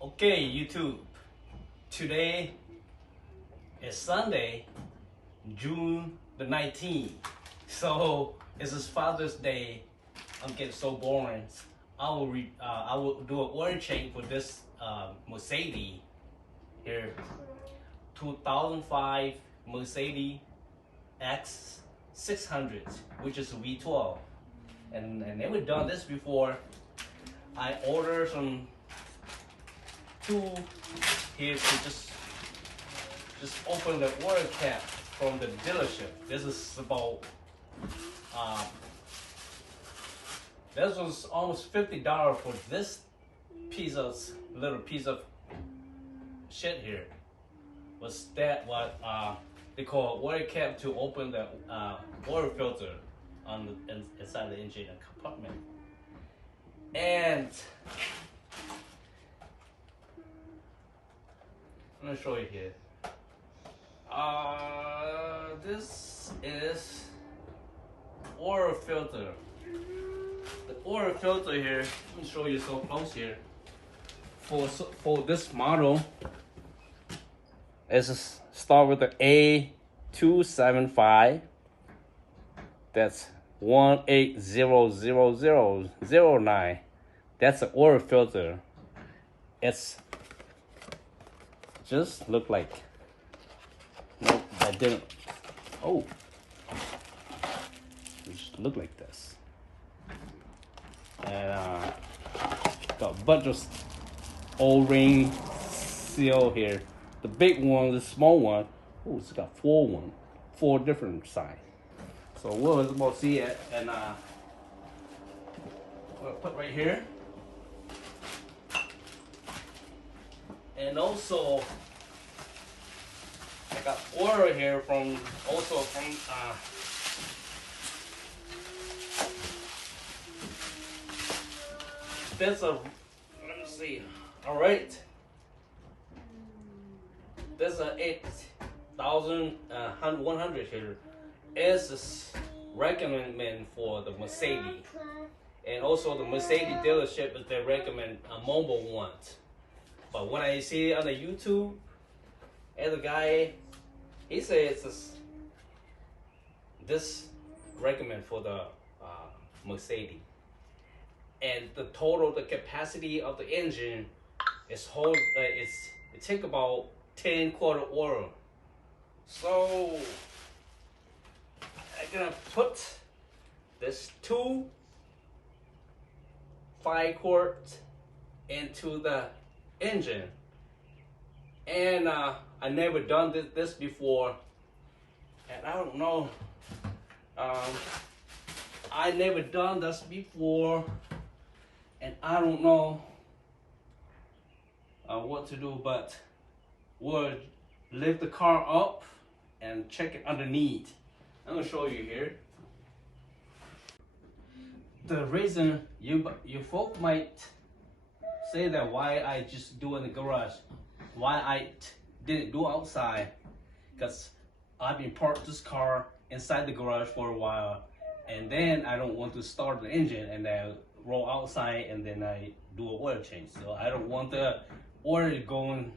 Okay, YouTube. Today is Sunday, June the 19th. So this is Father's Day. I'm getting so boring. I will do an oil change for this Mercedes here, 2005 Mercedes S600, which is a V12. And never done this before. I ordered some tool here to just open the oil cap from the dealership. This is about this was almost $50 for this little piece of shit here. Was that what they call oil cap to open the oil filter on the inside the engine compartment. And I'm gonna show you here. This is oil filter. The oil filter here, let me show you so close here. For this model, it's start with the A275. That's 1800009. That's the oil filter. It's just look like, nope, that didn't, oh, it just look like this. And got a bunch of O-ring seal here. The big one, the small one, oh, it's got four different sides. So we'll see it, and we'll put right here. And also, I got oil here from there's a, let me see, all right. There's a 8100 here. Is recommended for the Mercedes, and also the Mercedes dealership is they recommend a mobile one. But when I see on the YouTube, and the guy, he says this recommend for the Mercedes, and the capacity of the engine is it take about 10 quarter oil. So I'm gonna put this 2 5-quart into the engine, and I never done this before, and I don't know. I never done this before, and I don't know what to do, but we'll lift the car up and check it underneath. I'm gonna show you here. The reason you folk might say that why I just do in the garage, why I didn't do outside, because I've been parked this car inside the garage for a while, and then I don't want to start the engine and then roll outside and then I do an oil change. So I don't want the oil going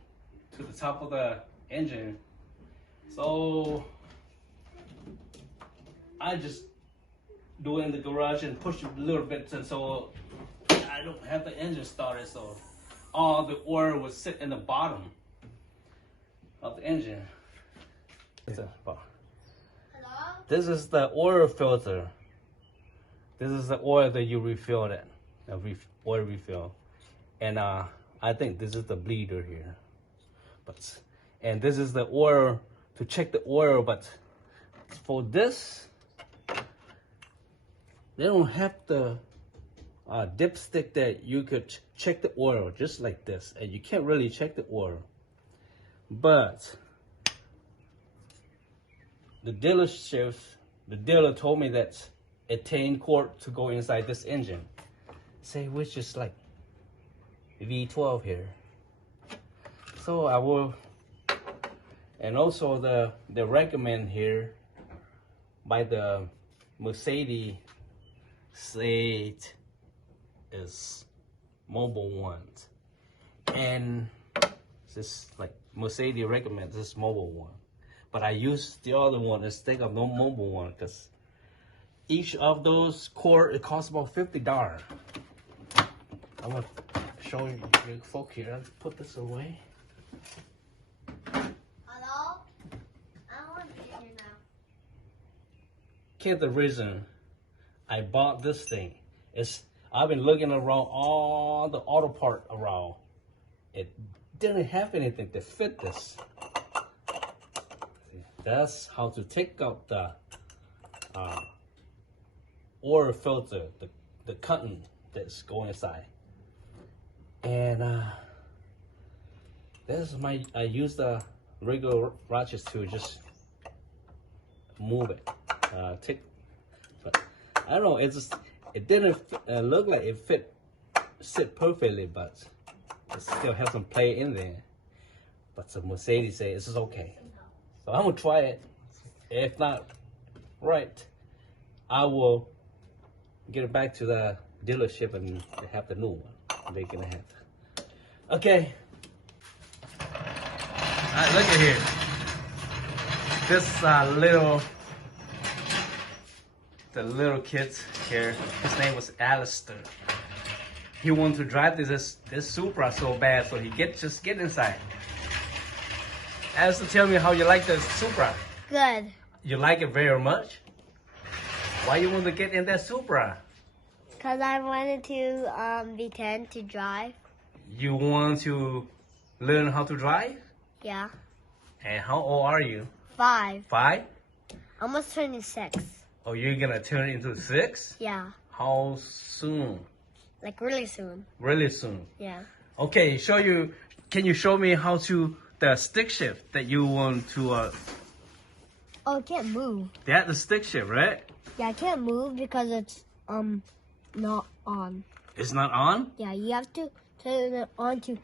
to the top of the engine. So I just do it in the garage and push it a little bit, and so I don't have the engine started, so all the oil will sit in the bottom of the engine. Hello? This is the oil filter. This is the oil that you refill it, oil refill. And I think this is the bleeder here. And this is the oil to check the oil, but for this, they don't have the dipstick that you could check the oil just like this, and you can't really check the oil. But the dealer told me that a 10 quart to go inside this engine, say which is like V12 here. So I will, and also the recommend here by the Mercedes say it is mobile ones. And this like Mercedes recommends this mobile one, but I use the other one instead of no mobile one because each of those cord it costs about $50. I'm gonna show you folks here. Let's put this away. Hello? I want to be here now. Here's the reason I bought this thing. I've been looking around all the auto part around. It didn't have anything to fit this. That's how to take out the oil filter, the cotton that's going inside. And this is I use the regular ratchet to just move it. But I don't know. It didn't look like it sit perfectly, but it still has some play in there. But the Mercedes say this is okay. So I'm gonna try it. If not right, I will get it back to the dealership and have the new one. They're gonna have. Okay. Alright, look at here. This the little kid here. His name was Alistair. He wanted to drive this Supra so bad, so he just get inside. Alistair, tell me how you like the Supra. Good. You like it very much? Why you want to get in that Supra? Because I wanted to pretend to drive. You want to learn how to drive? Yeah. And how old are you? 5. 5? Almost 26. Oh, you're gonna turn into 6? Yeah. How soon? Like really soon. Really soon. Yeah. Okay, can you show me how to the stick shift that you want to Oh, I can't move. that's the stick shift, right? Yeah, I can't move because it's not on. It's not on? Yeah, you have to turn it on to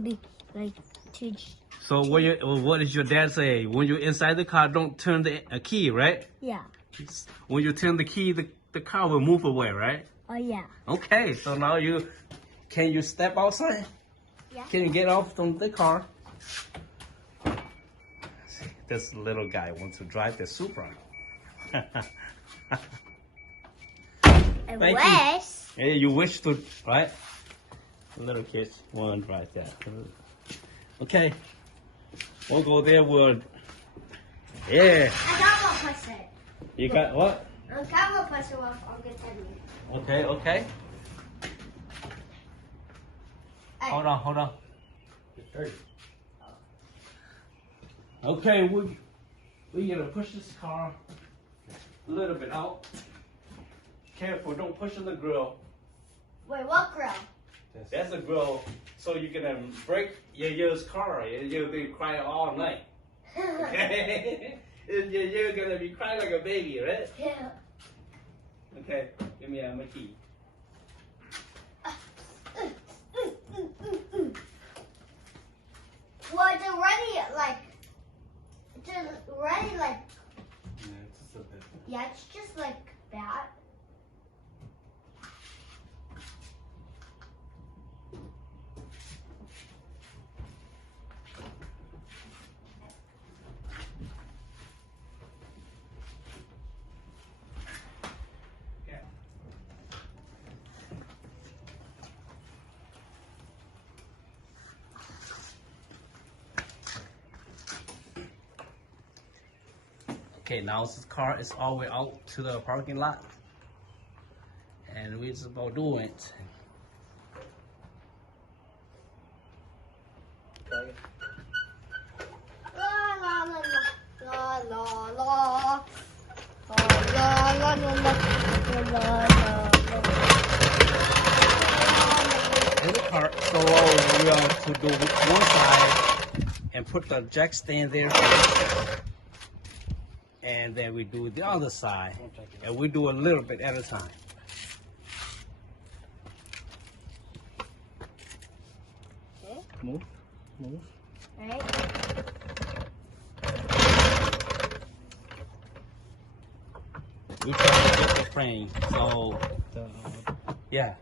be like to. So what does your dad say? When you're inside the car, don't turn the key, right? Yeah. When you turn the key, the car will move away, right? Oh yeah. Okay, so now can you step outside? Yeah. Can you get off from the car? This little guy wants to drive the Supra. I Thank wish. Hey, you wish to, right? Little kids want to drive that. Okay, we'll go there. Yeah. I got one person. You got what? I got one person off. I'm gonna tell you. Okay, okay. Hey. Hold on. Okay, we're gonna push this car a little bit out. Careful, don't push on the grill. Wait, what grill? That's the grill, so you're gonna break your car. You'll be crying all night. Okay? You're gonna be crying like a baby, right? Yeah. Okay, give me my key. Well, it's already like. Yeah, it's just like that. Okay, now this car is all the way out to the parking lot. And we're just about doing it. La la la la la la la la la la la. In the car, so we have to do one side and put the jack stand there. And then we do the other side, and we do a little bit at a time. Okay. Move. Right. We try to get the frame, so yeah.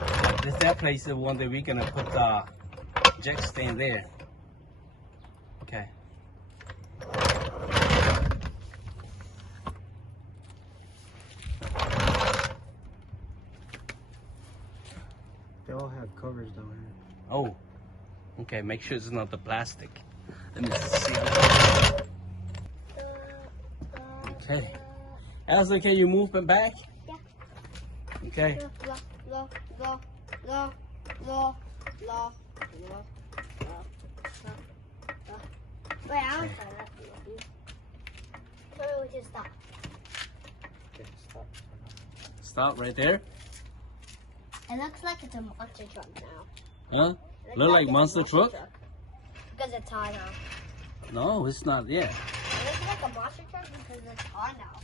Like that place the one that we're gonna put the jack stand there. Okay. They all have covers down here. Oh, okay. Make sure it's not the plastic. Let me see. Okay. Allison, can you move it back? Yeah. Okay. Wait, I want to try that. Tell me when to stop. Okay, stop. Stop right there. It looks like it's a monster truck now. Huh? Look like it's a monster truck? Because it's hot now. No, it's not yet. It looks like a monster truck because it's hot now.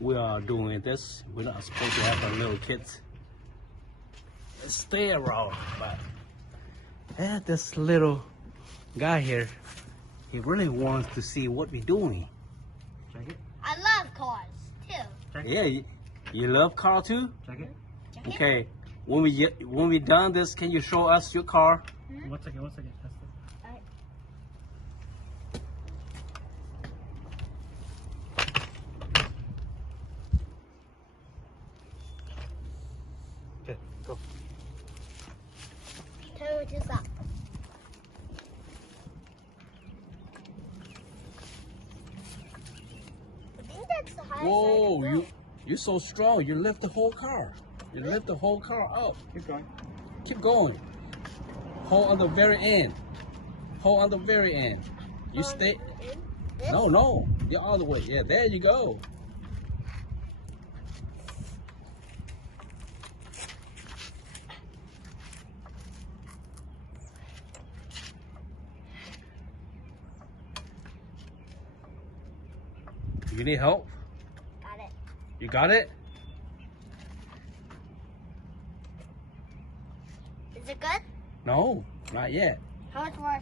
We are doing this. We're not supposed to have our little kids stay around, but this little guy here, he really wants to see what we're doing. Check it. I love cars too. Check it. Yeah, you love car too? Check it. Check it. Okay. When we done this, can you show us your car? 1 second, 1 second. Test it. Alright. Okay, go. Tell me when to stop. I think that's the highest. Whoa, I can go. you're so strong. You lift the whole car. You lift the whole car up. Keep going. Keep going. Hold on the very end. Hold on the very end. You stay. This? No. You're all the way. Yeah, there you go. You need help? Got it. You got it? Is it good? No, not yet. How much more?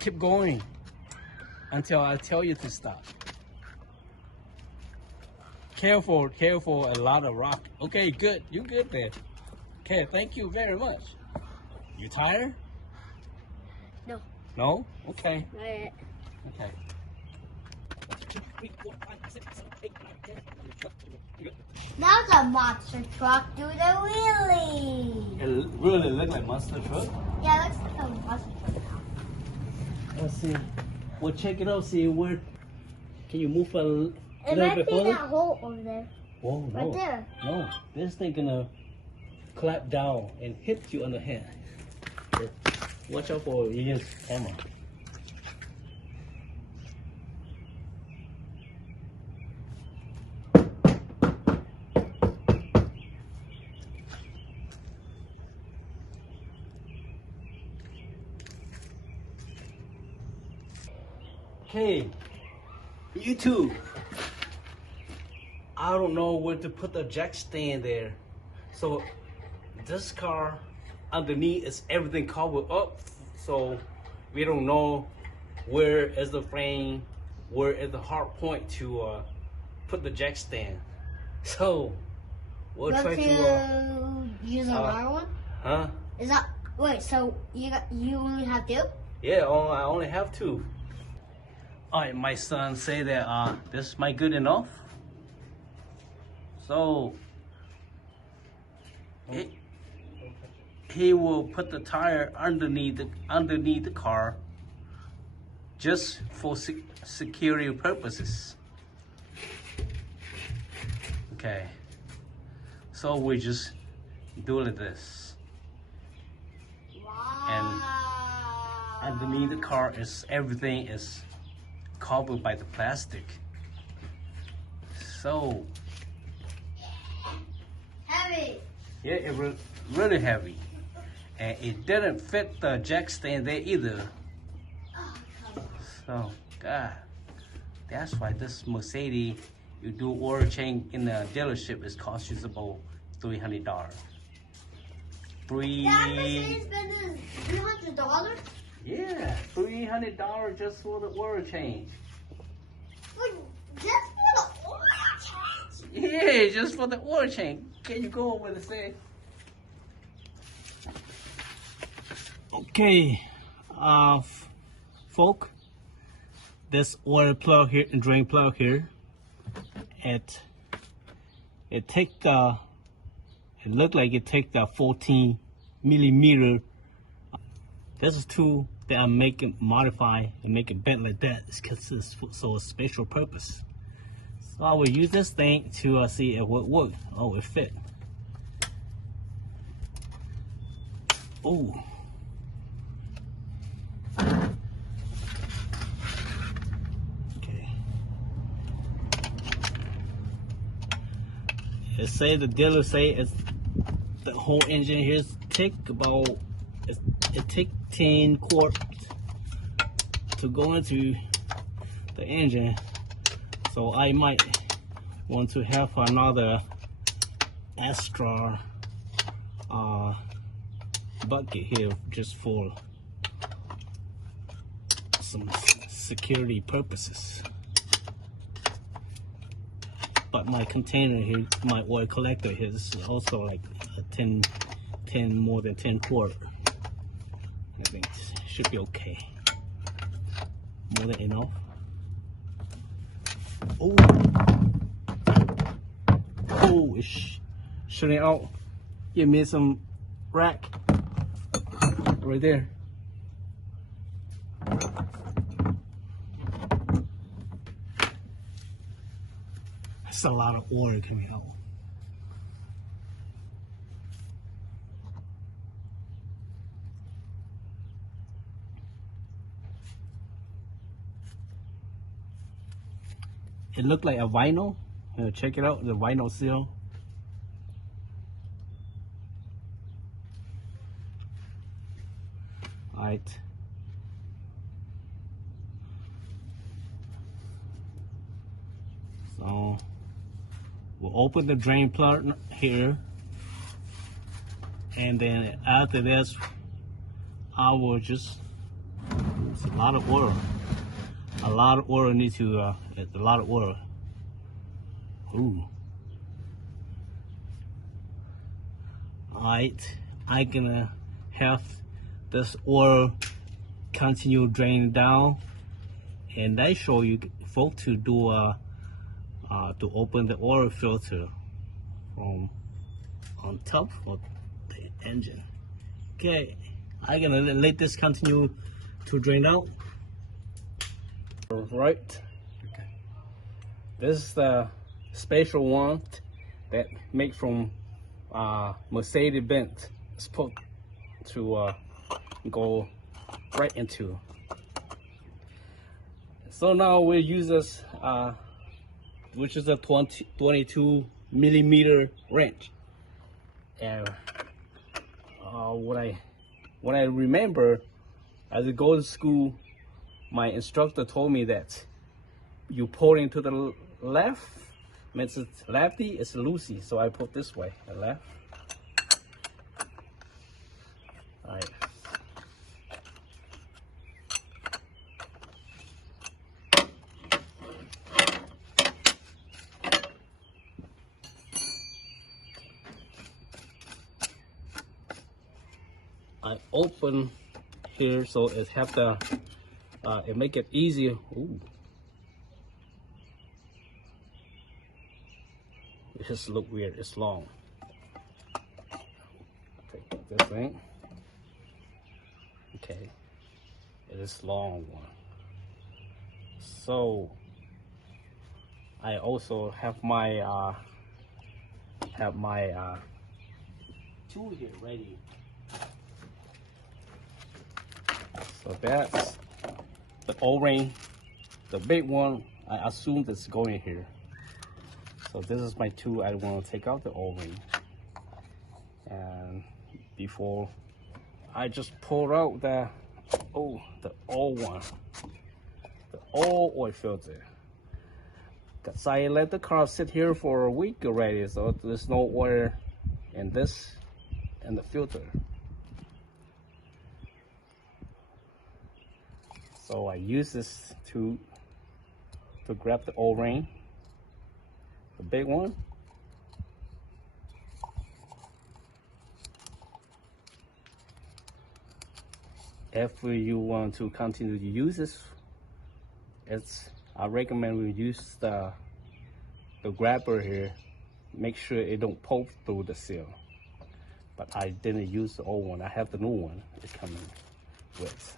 Keep going until I tell you to stop. Careful, a lot of rock. Okay, good. You good there. Okay, thank you very much. You tired? No. No? Okay. Not yet. Okay. Now the monster truck do the wheelie. It really look like monster truck. Yeah, it looks like a monster truck now. Let's see. We'll check it out. See where. Can you move a It little might bit be further? that hole over there. Whoa, no. Right there. No, this thing gonna clap down and hit you on the head. So watch out for Ian's camera. Okay, you too. I don't know where to put the jack stand there. So this car underneath is everything covered up. So we don't know where is the frame, where is the hard point to put the jack stand. So we'll try to use another one? huh? Is that wait? So you only have two? Yeah, I only have two. All right, my son say that this might good enough. So he will put the tire underneath the car just for security purposes. Okay. So we just do like this. Wow. And underneath the car is everything is covered by the plastic. So Heavy. yeah, it was really heavy, and it didn't fit the jack stand there either. Oh, come on. So God, that's why this Mercedes, you do oil change in the dealership, is cost you about $300. That Mercedes spending $300? Yeah, $300 just for the oil change. Wait, just for the oil change? Yeah, just for the oil change. Can you go over and say? Okay, folk, this oil plug here and drain plug here, it looked like it take the 14 millimeter. This is tool that I'm making modify and make it bent like that. It's because it's so a special purpose. So I will use this thing to see if it would work. Oh, it fit. Oh. Okay. It say the dealer say it's the whole engine here take about it take 10 quarts to go into the engine, so I might want to have another extra bucket here just for some security purposes. But my container here, my oil collector here is also like a 10 more than 10 quart. I think it should be okay. More than enough. Oh, oh, it's shooting out. Give me some rack right there. That's a lot of oil coming out. It looked like a vinyl. Check it out, the vinyl seal. Alright. So we'll open the drain plug here, and then after this I will just, it's a lot of oil. A lot of oil needs to, it's a lot of oil. Ooh. Alright, I'm gonna have this oil continue draining down, and I show you folks to do to open the oil filter from on top of the engine. Okay, I'm gonna let this continue to drain out. Right. Okay. This is the special one that make from Mercedes Benz. It's put to go right into. So now we'll use this, which is a 22 millimeter wrench. And what I remember, as I go to school, my instructor told me that you pull into the left, means it's lefty, it's loosey. So I put this way, the left. All right. I open here so it have the it make it easier. Ooh. It just look weird. It's long. Take this thing. Okay, it is long one. So I also have my tool here ready. So that's the O-ring, the big one. I assume that's going here. So this is my tool. I want to take out the O-ring, and before I just pull out the old one, the old oil filter. Cause I let the car sit here for a week already, so there's no oil in this and the filter. So I use this to grab the O-ring the big one. If you want to continue to use this, I recommend we use the grabber here. Make sure it don't poke through the seal. But I didn't use the old one. I have the new one it's coming with.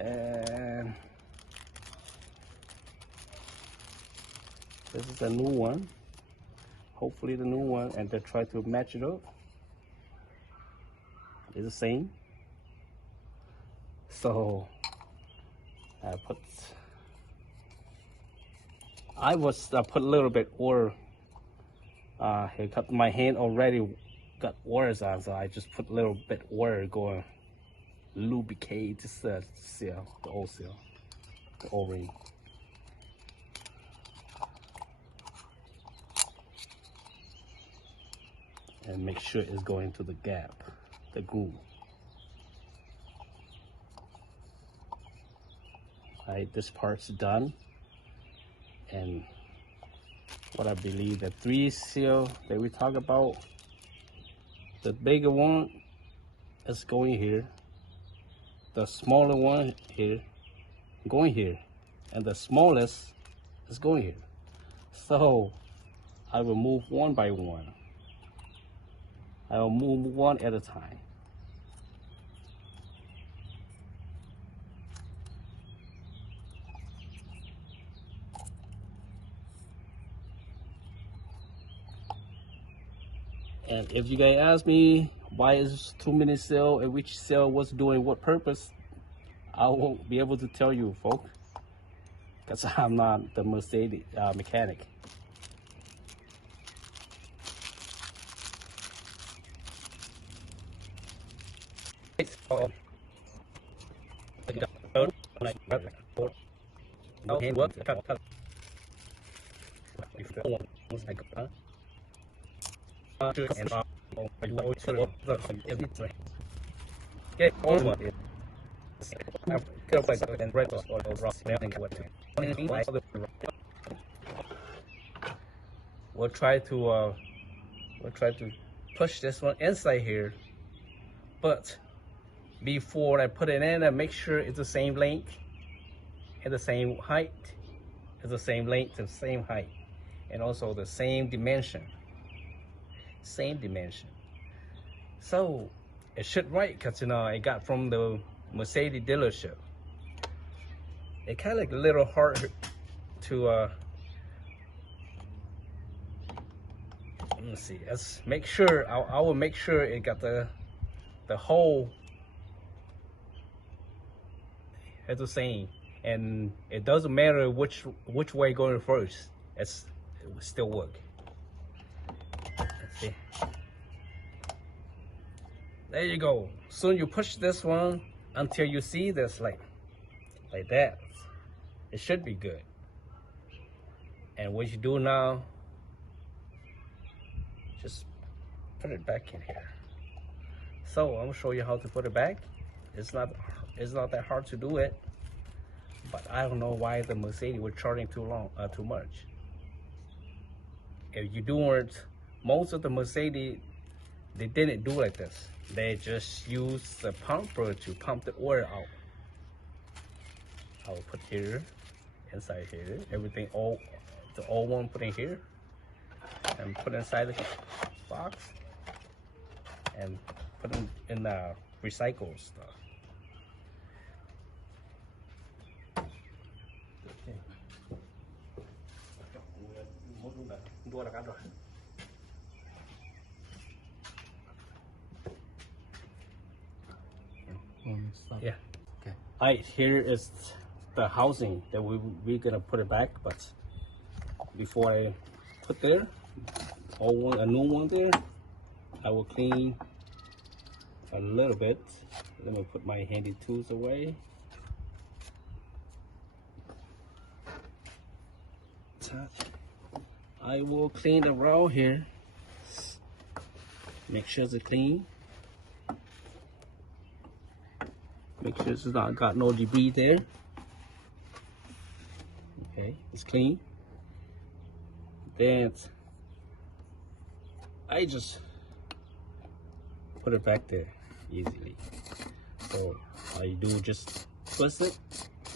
And this is a new one. Hopefully the new one, and they try to match it up. It's the same. So I put a little bit oil. Here, my hand already got oils on, so I just put a little bit oil going lubricate this seal, the old seal, the O-ring. And make sure it's going to the gap, the groove. Alright, this part's done. And what I believe the 3 seal that we talk about, the bigger one is going here, the smaller one here, going here, and the smallest is going here. So I will move one by one. I will move one at a time. And if you guys ask me why is too many cells and which cell was doing what purpose, I won't be able to tell you, folks, because I'm not the Mercedes mechanic. We'll try to push this one inside here, but before I put it in, I make sure it's the same length and the same height. It's the same length and same height, and also the same dimension. So it should right, because I got from the Mercedes dealership. It kind of like a little hard to let me see. Let's make sure. I will make sure it got the hole as the same, and it doesn't matter which way going first. It will still work. Let's see. There you go. Soon you push this one until you see this like that. It should be good. And what you do now, just put it back in here. So I'm gonna show you how to put it back. It's not that hard to do it, but I don't know why the Mercedes was charging too much. If you do it, most of the Mercedes, they didn't do like this. They just use the pumper to pump the oil out. I will put here, inside here, everything, the old one put in here, and put inside the box, and put in the recycle stuff. Yeah. Okay. Alright, here is the housing that we're gonna put it back, but before I put there, a new one there, I will clean a little bit. Let me put my handy tools away. I will clean around here. Make sure it's clean. Make sure it's not got no debris there. Okay, it's clean. Then I just put it back there easily. So all you do just twist it,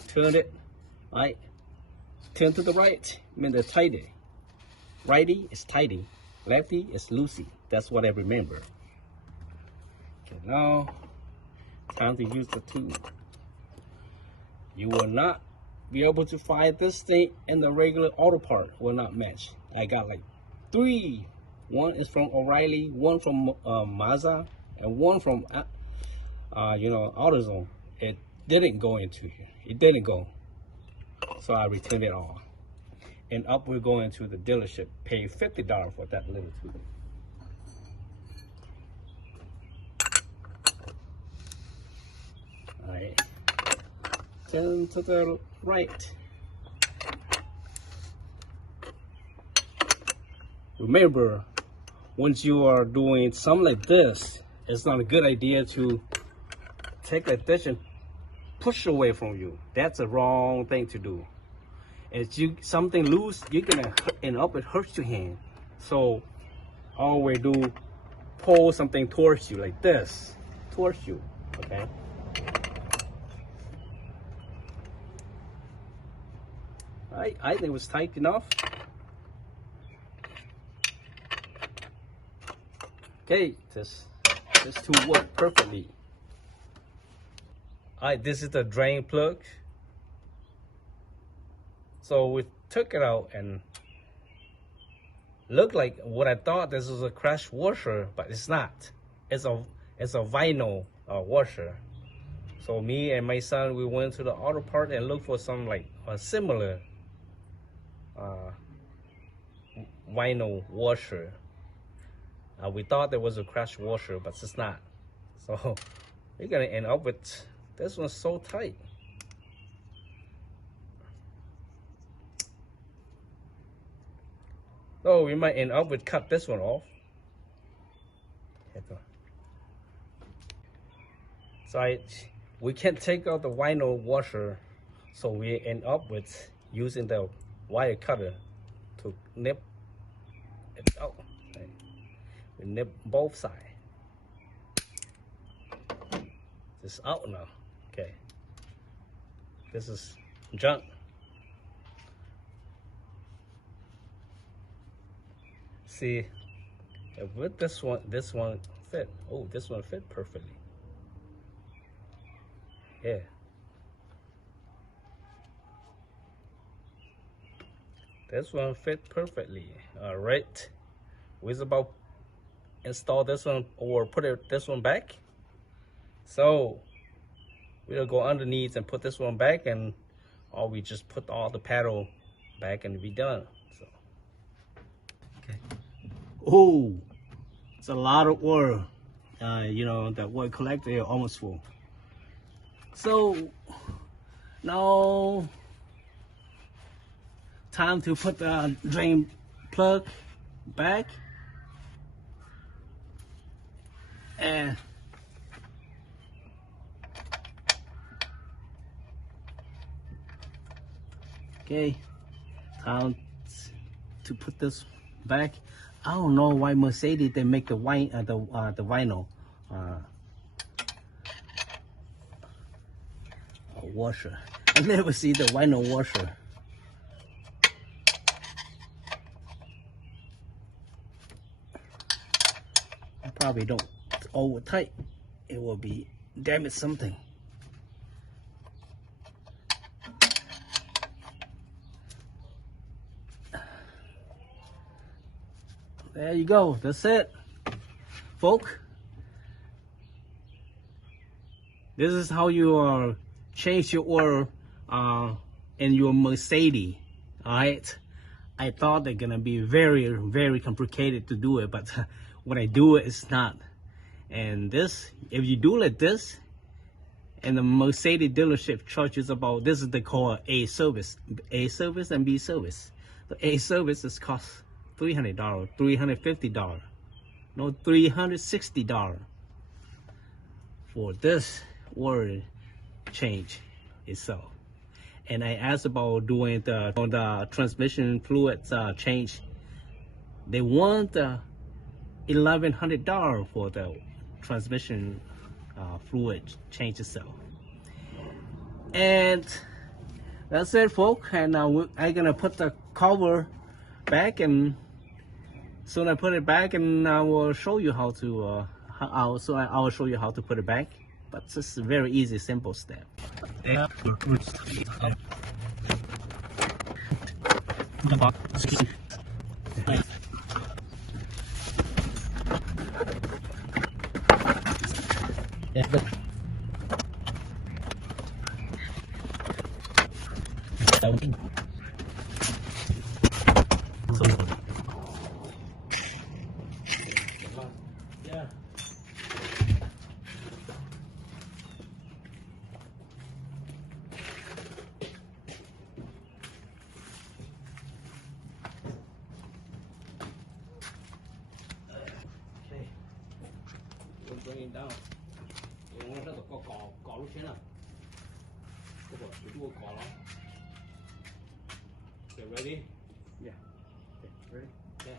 turn it, right? Turn to the right, mean the tighty. Righty is tighty, lefty is loosey. That's what I remember. Okay, now time to use the tool. You will not be able to find this thing and the regular auto part will not match. I got like 3. One is from O'Reilly, one from Mazda, and one from AutoZone. It didn't go into here. It didn't go. So I returned it all. And up we're going to the dealership, pay $50 for that little tool. All right. Turn to the right. Remember, once you are doing something like this, it's not a good idea to take that dish and push away from you. That's a wrong thing to do. If you something loose, you're gonna end up it hurts your hand. So always do pull something towards you like this, towards you. Okay. I think it was tight enough. Okay, this tool worked perfectly. Alright, this is the drain plug. So we took it out and looked like what I thought this was a crash washer, but it's not. It's a vinyl washer. So me and my son, we went to the auto part and looked for some like a similar vinyl washer. We thought there was a crash washer, but it's not. So we're gonna end up with this one's so tight. So we might end up with cut this one off. So we can't take out the vinyl washer, so we end up with using the wire cutter to nip it out. We nip both sides. This is out now. Okay. This is junk. See, with this one fit. Oh, this one fit perfectly. Yeah. This one fit perfectly. All right. We're about install this one or put this one back. So we'll go underneath and put this one back, and or we just put all the paddle back and be done. So okay. Oh, it's a lot of oil. That oil collector is almost full. So now time to put the drain plug back. And okay, time to put this back. I don't know why Mercedes they make the vinyl washer. I never see the vinyl washer. I probably don't over tight. It will be damage something. There you go. That's it, folk. This is how you change your oil in your Mercedes. All right. I thought they're gonna be very, very complicated to do it, but when I do it, it's not. And this, if you do like this, and the Mercedes dealership charges about, this is they call A service and B service. The A service is cost $300, $350, no, $360 for this oil change itself. And I asked about doing the transmission fluid change. they want $1,100 for the transmission fluid change itself. And that's it, folks. And now I'm gonna put the cover back, and soon I put it back, and I will show you how to. I will show you how to put it back. But it's just a very easy, simple step. Yeah. Okay. We'll bring it down. You want to cỏ lúc thế nào? Okay, ready? Yeah. Okay, ready? Yeah.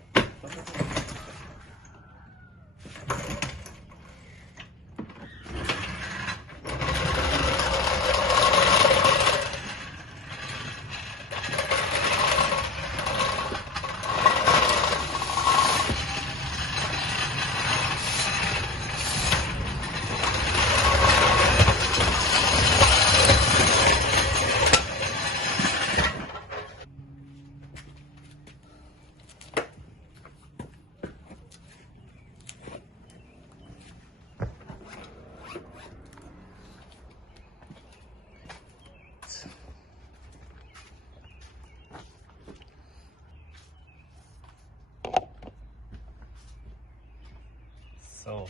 So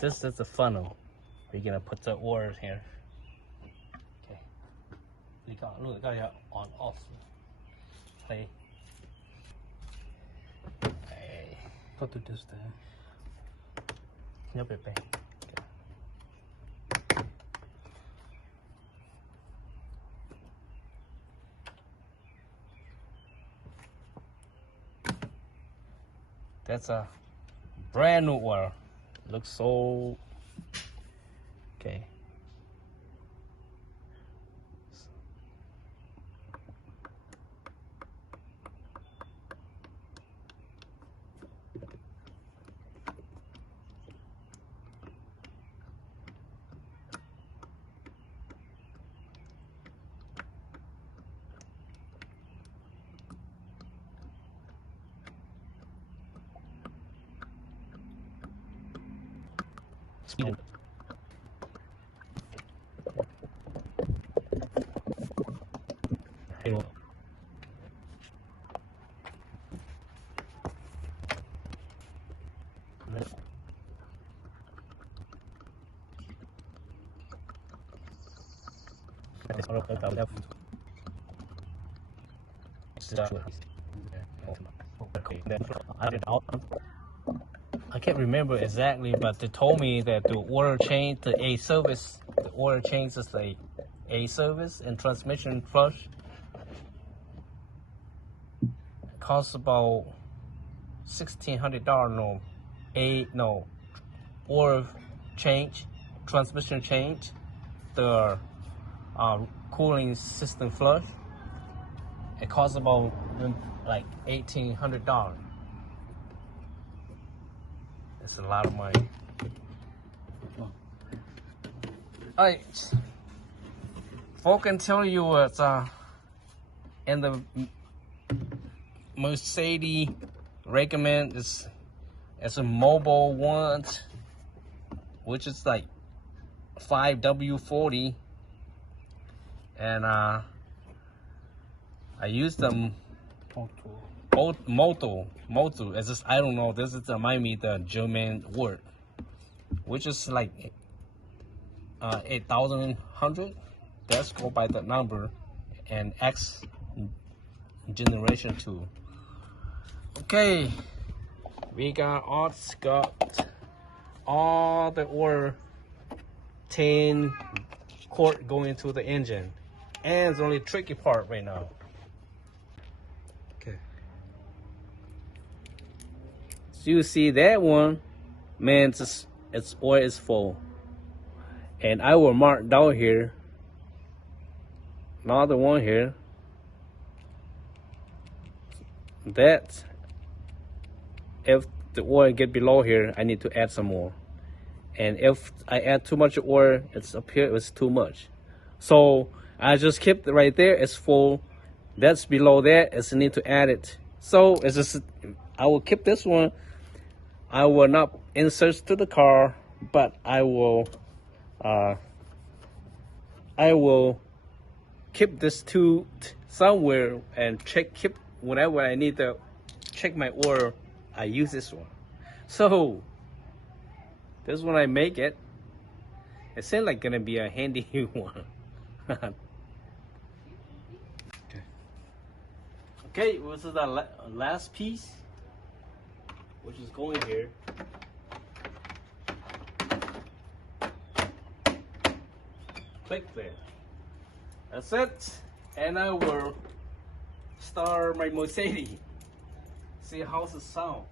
this is the funnel. We're gonna put the oil here. Okay. We got on off. Play. Okay. Put the this there. Nhấp về bên. That's a brand new oil. Looks so okay. Speed. I can't remember exactly, but they told me that the oil change, the oil change is a service and transmission flush. It costs about $1,600. Oil change, transmission change, the cooling system flush. It costs about like $1,800. It's a lot of money. Alright, folk can tell you it's in the Mercedes recommend it's a mobile one, which is like 5W40, and I use them. Moto. It's just, I don't know. This is remind me the German word, which is like 8,100. Let's go by the number and X generation 2. Okay, we got all the oil 10 quart going to the engine, and it's only tricky part right now. Okay. So you see that one, man, its oil is full. And I will mark down here, another one here, that if the oil get below here, I need to add some more. And if I add too much oil, it's up here, it's too much. So I just keep it right there, it's full. That's below that, it's need to add it. So it's just, I will keep this one. I will not insert to the car, but I will keep this two somewhere and keep whenever I need to check my oil, I use this one. So this one I make it. It seems like gonna be a handy one. Okay, this is the last piece, which is going here. Click there. That's it. And I will start my Mercedes. See how it sound.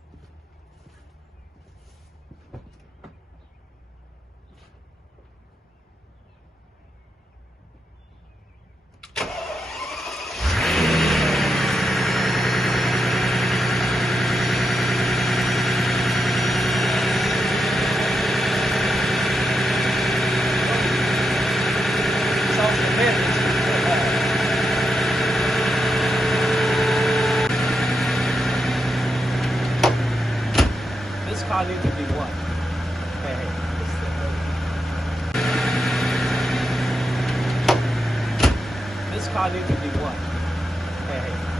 This car needs to be what? Hey, this car needs to be what? Hey.